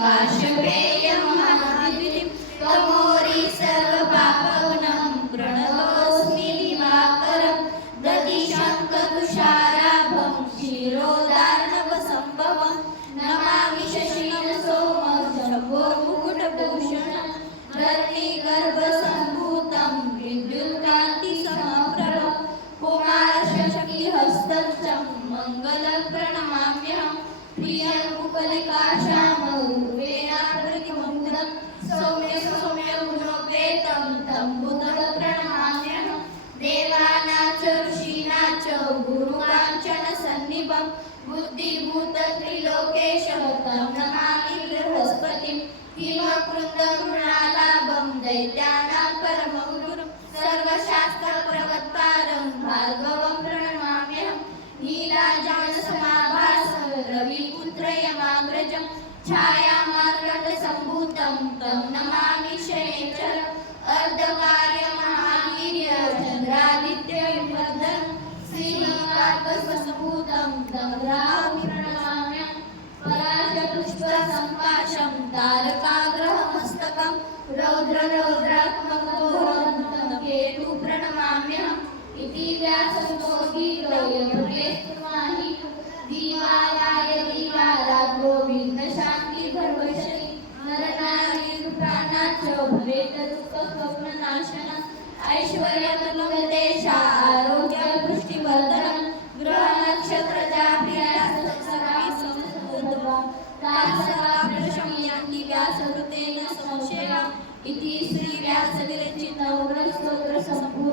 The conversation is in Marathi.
काश्यपेय महाद्युतिं तमोरि सर्वपापघ्नं प्रणतोऽस्मि दिवाकरं दधिशङ्खतुषाराभं क्षीरोदार्णवसम्भवं नमामि शशिनं सोमं शम्भोर्मुकुटभूषणं रत्नीगर्भसम्भूतं विद्युत्कान्तिसमप्रभं कुमारशक्तिहस्तं च मङ्गलप्रणमाम्यहं प्रियं कुकलिकाश्यामरूपेणाकृतिमङ्गलं सौम्यसौम्यगुणोपेतं तं बुधं प्रणमाम्यहं देवानां च ऋषीणां च गुरुकाञ्चनसन्निभं बुद्धिभूतत्रिलोकेशं तं नमामि बृहस्पतिं हिमकृन्दमृणालाभं दैत्यानां परमं गुरुं सर्वशास्त्रप्रवक्तारं भार्गवं प्रणमाम्यहं नीलाञ्जनसमाभासं रविपुत्रयमाग्रजं छायामार्कण्डसम्भूतं तं नमामि शनेश्वरम् अर्धकार्यमहावीर्यचन्द्रादित्यविवर्धनं श्रीकार्कसम्भूतं तं नमामि प्रणमाम्यहं पराशपुष्पसम्पाशं तारकाग्रहमस्तकं रौद्ररौद्रात्मकघोरं तं केतु प्रणमाम्यहम् इति व्यासो गीतोऽयमुनेस्माहि दीवानाय दीवारात्रो विघ्नशान्तिधर्मश्री नरनारीरुप्राणाच्च भवेत् दुःखस्वप्ननाशनम् ऐश्वर्यमनुगतेशा आरोग्यपुष्टिवर्धनं ग्रहनक्षत्रजाप्रियासत्सर्विसंस्कृतं तासकाप्रशं यान्ति व्यासऋतेन संशया इति श्रीव्यासविरचितौ ब्रह्मस्तोत्रसम्पूर्णम्